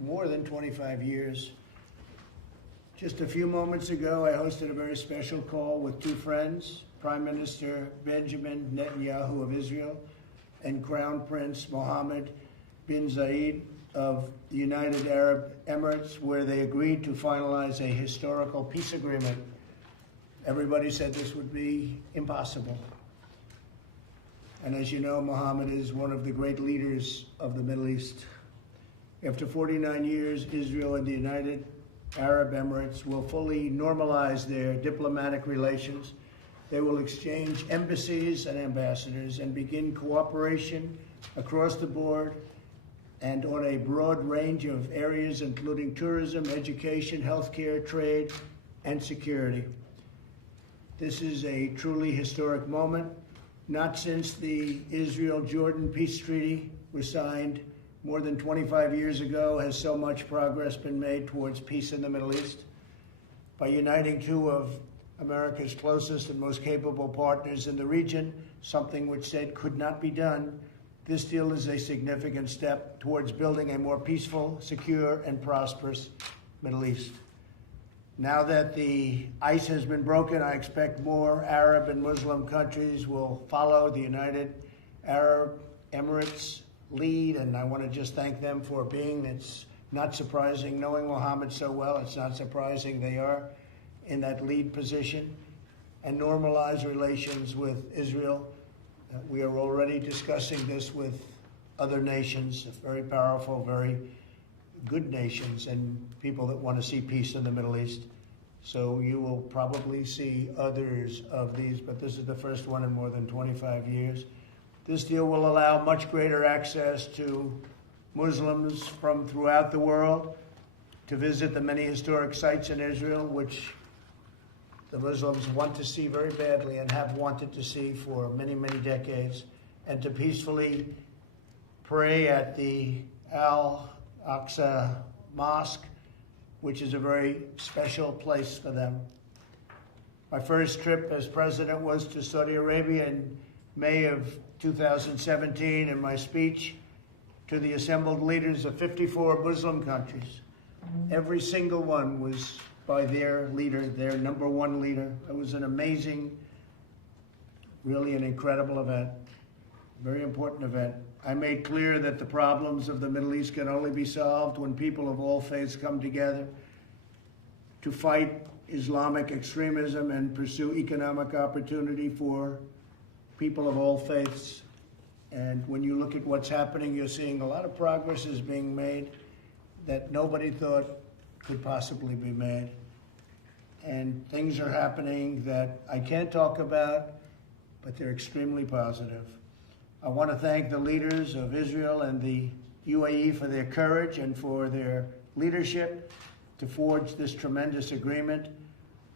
more than 25 years. Just a few moments ago, I hosted a very special call with two friends, Prime Minister Benjamin Netanyahu of Israel and Crown Prince Mohammed bin Zayed of the United Arab Emirates, where they agreed to finalize a historical peace agreement. Everybody said this would be impossible. And as you know, Mohammed is one of the great leaders of the Middle East. After 49 years, Israel and the United Arab Emirates will fully normalize their diplomatic relations. They will exchange embassies and ambassadors and begin cooperation across the board and on a broad range of areas, including tourism, education, healthcare, trade, and security. This is a truly historic moment. Not since the Israel-Jordan peace treaty was signed more than 25 years ago has so much progress been made towards peace in the Middle East. By uniting two of America's closest and most capable partners in the region, something which said could not be done, this deal is a significant step towards building a more peaceful, secure, and prosperous Middle East. Now that the ice has been broken, I expect more Arab and Muslim countries will follow the United Arab Emirates lead, and I want to just thank them for being. It's not surprising, knowing Mohammed so well, it's not surprising they are in that lead position, and normalize relations with Israel. We are already discussing this with other nations, very powerful, very good nations, and people that want to see peace in the Middle East. So you will probably see others of these, but this is the first one in more than 25 years. This deal will allow much greater access to Muslims from throughout the world to visit the many historic sites in Israel, which the Muslims want to see very badly and have wanted to see for many, many decades, and to peacefully pray at the Al-Aqsa Mosque, which is a very special place for them. My first trip as president was to Saudi Arabia in May of 2017, and my speech to the assembled leaders of 54 Muslim countries. Every single one was by their leader, their number one leader. It was an amazing, really an incredible event, very important event. I made clear that the problems of the Middle East can only be solved when people of all faiths come together to fight Islamic extremism and pursue economic opportunity for people of all faiths. And when you look at what's happening, you're seeing a lot of progress is being made that nobody thought could possibly be made. And things are happening that I can't talk about, but they're extremely positive. I want to thank the leaders of Israel and the UAE for their courage and for their leadership to forge this tremendous agreement.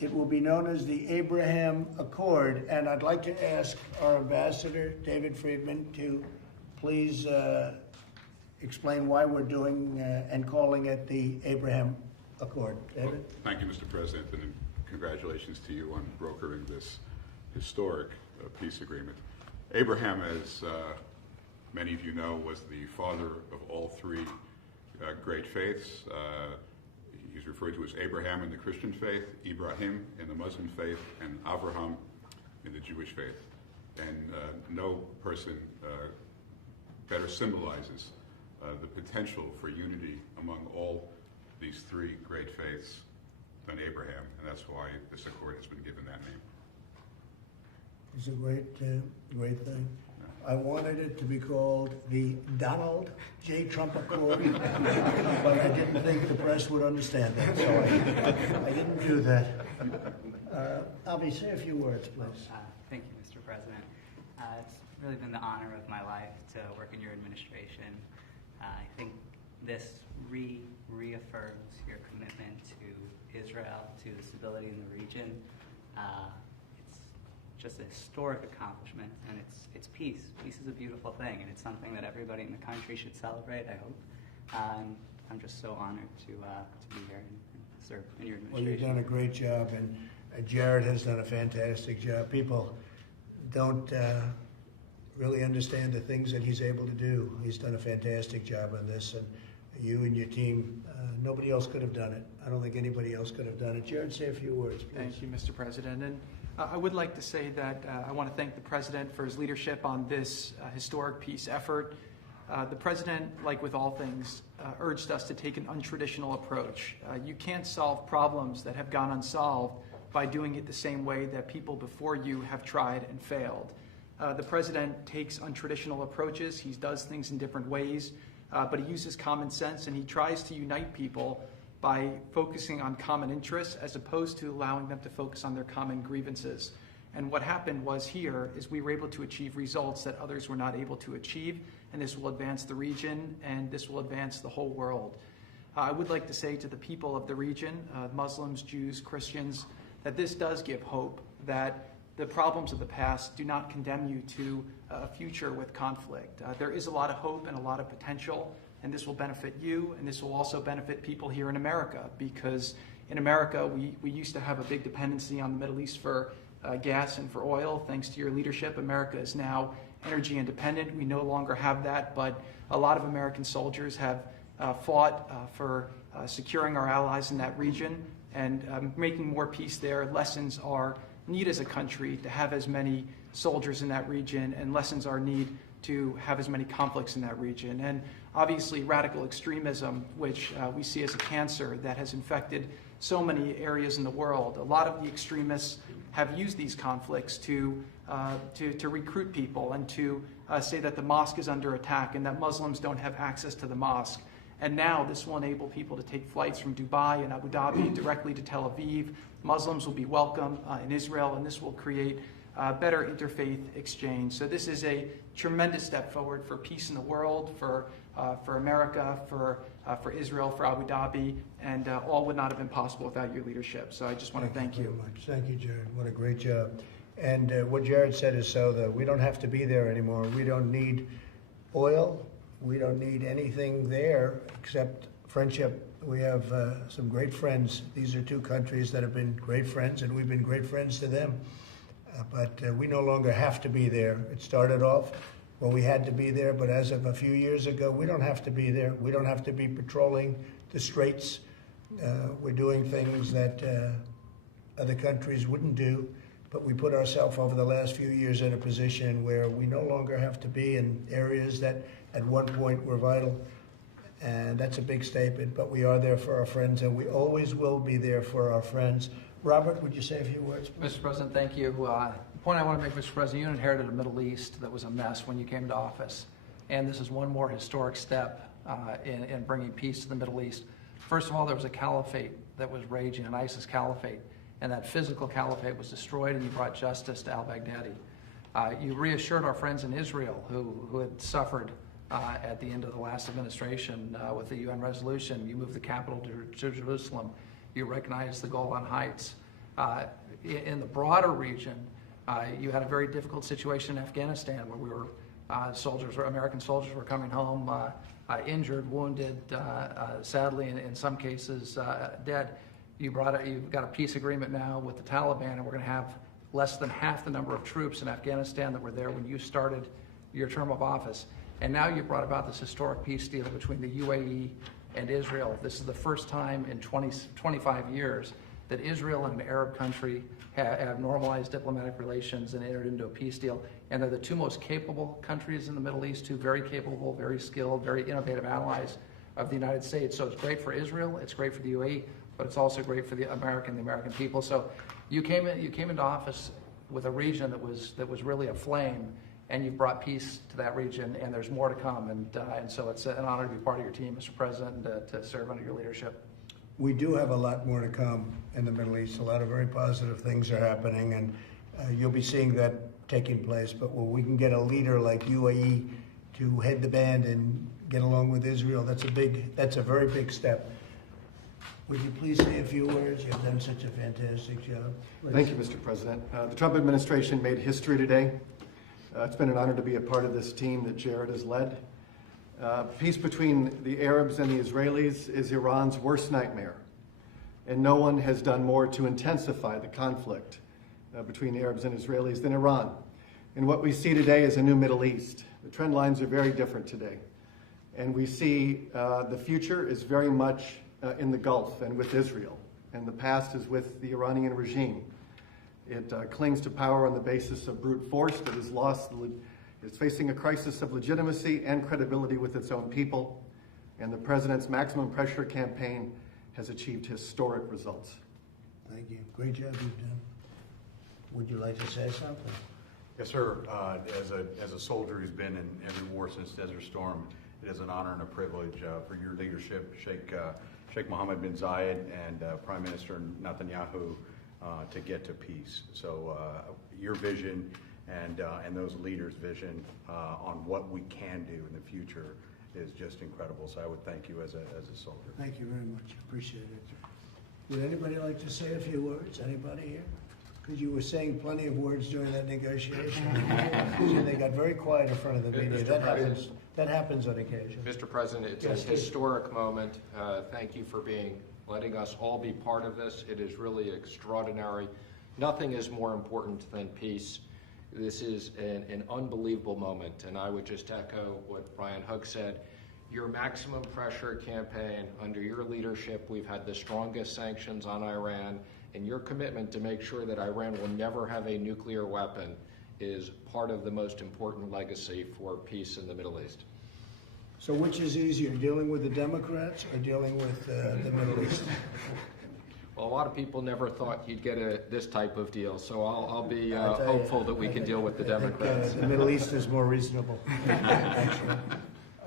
It will be known as the Abraham Accord, and I'd like to ask our ambassador, David Friedman, to please explain why we're doing and calling it the Abraham Accord. David? Well, thank you, Mr. President, and congratulations to you on brokering this historic peace agreement. Abraham, as many of you know, was the father of all three great faiths. He's referred to as Abraham in the Christian faith, Ibrahim in the Muslim faith, and Avraham in the Jewish faith. And no person better symbolizes the potential for unity among all these three great faiths than Abraham, and that's why this accord has been given that name. It's a great thing. I wanted it to be called the Donald J. Trump Accord, but I didn't think the press would understand that, so I didn't do that. Avi, say a few words, please. Thank you, Mr. President. It's really been the honor of my life to work in your administration. I think this reaffirms your commitment to Israel, to the stability in the region. It's just a historic accomplishment, and it's peace. Peace is a beautiful thing, and it's something that everybody in the country should celebrate, I hope. I'm just so honored to be here and serve in your administration. Well, you've done a great job, and Jared has done a fantastic job. People don't really understand the things that he's able to do. He's done a fantastic job on this, and You and your team, nobody else could have done it. I don't think anybody else could have done it. Jared, say a few words, please. Thank you, Mr. President. And I would like to say that I want to thank the President for his leadership on this historic peace effort. The President, like with all things, urged us to take an untraditional approach. You can't solve problems that have gone unsolved by doing it the same way that people before you have tried and failed. The President takes untraditional approaches. He does things in different ways, but he uses common sense, and he tries to unite people by focusing on common interests as opposed to allowing them to focus on their common grievances. And what happened was here is we were able to achieve results that others were not able to achieve, and this will advance the region, and this will advance the whole world. I would like to say to the people of the region, Muslims, Jews, Christians, that this does give hope, that the problems of the past do not condemn you to a future with conflict. There is a lot of hope and a lot of potential, and this will benefit you, and this will also benefit people here in America, because in America we used to have a big dependency on the Middle East for gas and for oil. Thanks to your leadership, America is now energy independent. We no longer have that, but a lot of American soldiers have fought for securing our allies in that region and making more peace there. Lessons our need as a country to have as many soldiers in that region, and lessons our need to have as many conflicts in that region. And obviously radical extremism, which we see as a cancer that has infected so many areas in the world. A lot of the extremists have used these conflicts to recruit people and to say that the mosque is under attack and that Muslims don't have access to the mosque. And now this will enable people to take flights from Dubai and Abu Dhabi directly to Tel Aviv. Muslims will be welcome in Israel, and this will create better interfaith exchange. So this is a tremendous step forward for peace in the world, for America, for Israel, for Abu Dhabi, and all would not have been possible without your leadership. So I just want to thank you. Very much. Thank you, Jared. What a great job. And what Jared said is so that we don't have to be there anymore. We don't need oil. We don't need anything there except friendship. We have some great friends. These are two countries that have been great friends, and we've been great friends to them. But we no longer have to be there. It started off, well, we had to be there, but as of a few years ago, we don't have to be there. We don't have to be patrolling the straits. We're doing things that other countries wouldn't do, but we put ourselves over the last few years in a position where we no longer have to be in areas that at one point were vital. And that's a big statement, but we are there for our friends, and we always will be there for our friends. Robert, would you say a few words, please? Mr. President, thank you. The point I want to make, Mr. President, you inherited a Middle East that was a mess when you came to office. And this is one more historic step in bringing peace to the Middle East. First of all, there was a caliphate that was raging, an ISIS caliphate. And that physical caliphate was destroyed, and you brought justice to al-Baghdadi. You reassured our friends in Israel who had suffered at the end of the last administration with the UN resolution. You moved the capital to Jerusalem. You recognized the Golan Heights. In the broader region, you had a very difficult situation in Afghanistan where we were American soldiers were coming home injured, wounded, sadly in some cases dead. You've got a peace agreement now with the Taliban, and we're going to have less than half the number of troops in Afghanistan that were there when you started your term of office. And now you've brought about this historic peace deal between the UAE and Israel. This is the first time in 25 years that Israel and an Arab country have normalized diplomatic relations and entered into a peace deal. And they're the two most capable countries in the Middle East, two very capable, very skilled, very innovative allies of the United States. So it's great for Israel, it's great for the UAE, but it's also great for the American people. So you came into office with a region that was really aflame, and you've brought peace to that region, and there's more to come. And so it's an honor to be part of your team, Mr. President, and to serve under your leadership. We do have a lot more to come in the Middle East. A lot of very positive things are happening, and you'll be seeing that taking place. But when we can get a leader like UAE to head the band and get along with Israel, that's a very big step. Would you please say a few words? You've done such a fantastic job. Thank you, Mr. President. The Trump administration made history today. It's been an honor to be a part of this team that Jared has led. Peace between the Arabs and the Israelis is Iran's worst nightmare, and no one has done more to intensify the conflict between the Arabs and Israelis than Iran. And what we see today is a new Middle East. The trend lines are very different today. And we see the future is very much in the Gulf and with Israel, and the past is with the Iranian regime. It clings to power on the basis of brute force that has is facing a crisis of legitimacy and credibility with its own people, and the president's maximum pressure campaign has achieved historic results. Thank you. Great job you've done. Would you like to say something? Yes, sir. As a soldier who's been in every war since Desert Storm, it is an honor and a privilege for your leadership, Sheikh Mohammed bin Zayed and Prime Minister Netanyahu, to get to peace. So your vision and those leaders' vision on what we can do in the future is just incredible. So I would thank you as a soldier. Thank you very much. Appreciate it. Would anybody like to say a few words? Anybody here? Because you were saying plenty of words during that negotiation. And they got very quiet in front of the media. That happens on occasion. Mr. President, it's a historic moment. Thank you for letting us all be part of this. It is really extraordinary. Nothing is more important than peace. This is an unbelievable moment, and I would just echo what Brian Hug said. Your maximum pressure campaign, under your leadership, we've had the strongest sanctions on Iran, and your commitment to make sure that Iran will never have a nuclear weapon is part of the most important legacy for peace in the Middle East. So which is easier, dealing with the Democrats or dealing with the Middle East? Well, a lot of people never thought you'd get this type of deal, so I'll be hopeful that we can deal with the Democrats. The Middle East is more reasonable. Actually.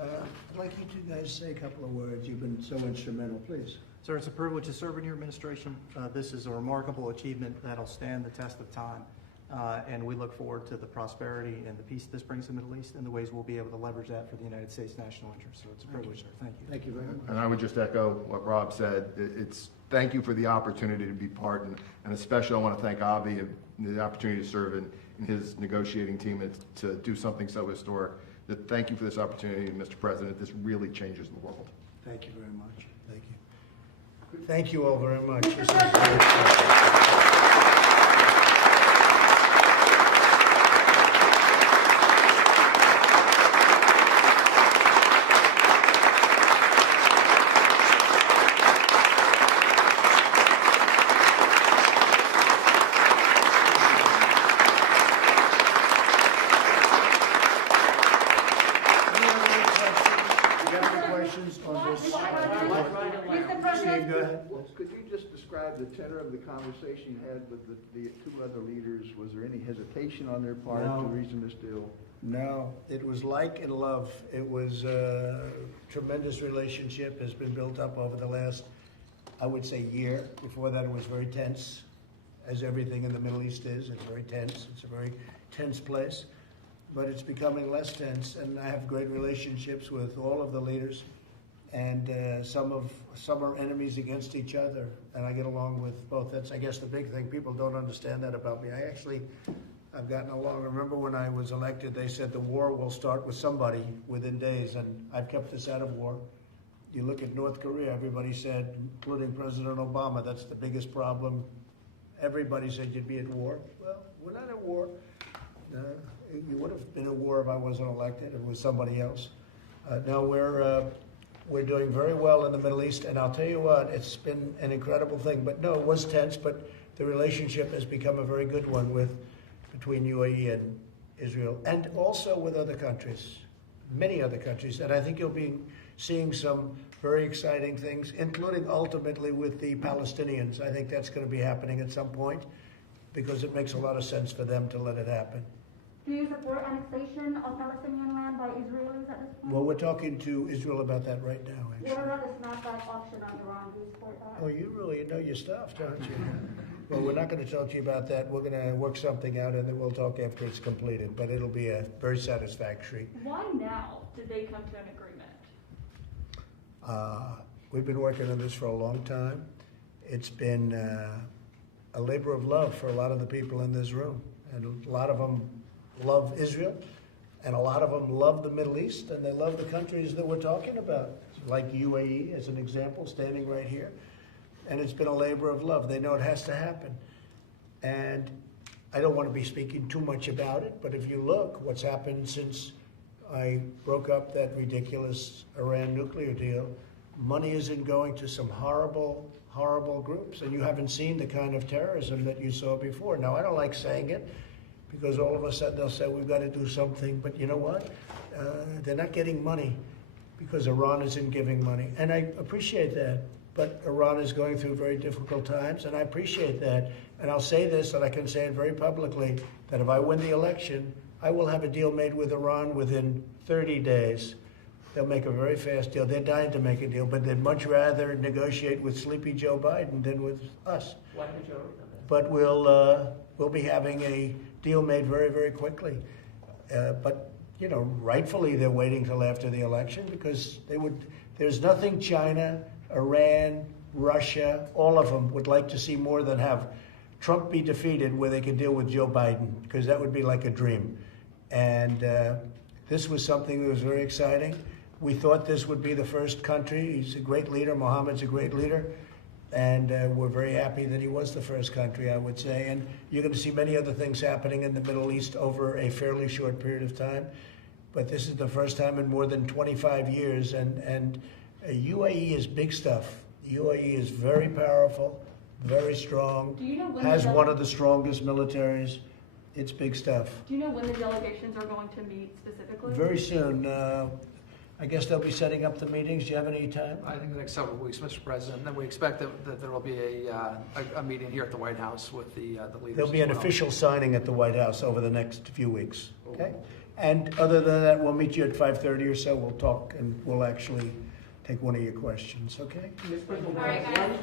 I'd like you two guys to say a couple of words. You've been so instrumental. Please. Sir, it's a privilege to serve in your administration. This is a remarkable achievement that'll stand the test of time. And we look forward to the prosperity and the peace this brings to the Middle East and the ways we'll be able to leverage that for the United States national interest. So it's a privilege, sir. Thank you. Thank you very much. And I would just echo what Rob said. Thank you for the opportunity to be part, and especially I want to thank Avi and the opportunity to serve in his negotiating team and to do something so historic. Thank you for this opportunity, Mr. President. This really changes the world. Thank you very much. Thank you. Thank you all very much. This is great. Could you just describe the tenor of the conversation you had with the two other leaders? Was there any hesitation on their part to reason this deal? No, it was like and love. It was a tremendous relationship has been built up over the last, I would say, year. Before that, it was very tense, as everything in the Middle East is. It's very tense. It's a very tense place. But it's becoming less tense, and I have great relationships with all of the leaders. And some are enemies against each other, and I get along with both. That's, I guess, the big thing. People don't understand that about me. I've gotten along. Remember when I was elected, they said the war will start with somebody within days, and I've kept us out of war. You look at North Korea, everybody said, including President Obama, that's the biggest problem. Everybody said you'd be at war. Well, we're not at war. You would have been at war if I wasn't elected. It was somebody else. Now we're doing very well in the Middle East, and I'll tell you what, it's been an incredible thing. But no, it was tense, but the relationship has become a very good one between UAE and Israel, and also with other countries, many other countries. And I think you'll be seeing some very exciting things, including ultimately with the Palestinians. I think that's going to be happening at some point because it makes a lot of sense for them to let it happen. Do you support annexation of Palestinian land by Israelis at this point? Well, we're talking to Israel about that right now, actually. What about the snapback option on Iran? Do you support that? Oh, you really know your stuff, don't you? Well, we're not going to talk to you about that. We're going to work something out, and then we'll talk after it's completed. But it'll be a very satisfactory. Why now did they come to an agreement? We've been working on this for a long time. It's been a labor of love for a lot of the people in this room. And a lot of them love Israel, and a lot of them love the Middle East, and they love the countries that we're talking about, like UAE as an example, standing right here. And it's been a labor of love. They know it has to happen. And I don't want to be speaking too much about it, but if you look what's happened since I broke up that ridiculous Iran nuclear deal. Money isn't going to some horrible, horrible groups, and you haven't seen the kind of terrorism that you saw before. Now, I don't like saying it, because all of a sudden they'll say we've got to do something, but you know what? They're not getting money because Iran isn't giving money, and I appreciate that. But Iran is going through very difficult times, and I appreciate that. And I'll say this, and I can say it very publicly, that if I win the election, I will have a deal made with Iran within 30 days. They'll make a very fast deal. They're dying to make a deal, but they'd much rather negotiate with sleepy Joe Biden than with us. Why did you But we'll be having a deal made very, very quickly. But you know, rightfully they're waiting till after the election because there's nothing China, Iran, Russia, all of them would like to see more than have Trump be defeated where they can deal with Joe Biden, because that would be like a dream. And this was something that was very exciting. We thought this would be the first country. He's a great leader. Mohammed's a great leader. And we're very happy that he was the first country, I would say. And you're going to see many other things happening in the Middle East over a fairly short period of time. But this is the first time in more than 25 years. And UAE is big stuff. UAE is very powerful, very strong, Do you know when has one of the strongest militaries. It's big stuff. Do you know when the delegations are going to meet specifically? Very soon. I guess they'll be setting up the meetings. Do you have any time? I think the next several weeks, Mr. President. And then we expect that there will be a meeting here at the White House with the leaders. There'll be an official signing at the White House over the next few weeks. Okay? And other than that, we'll meet you at 5:30 or so. We'll talk and we'll actually take one of your questions. Okay? All right, guys.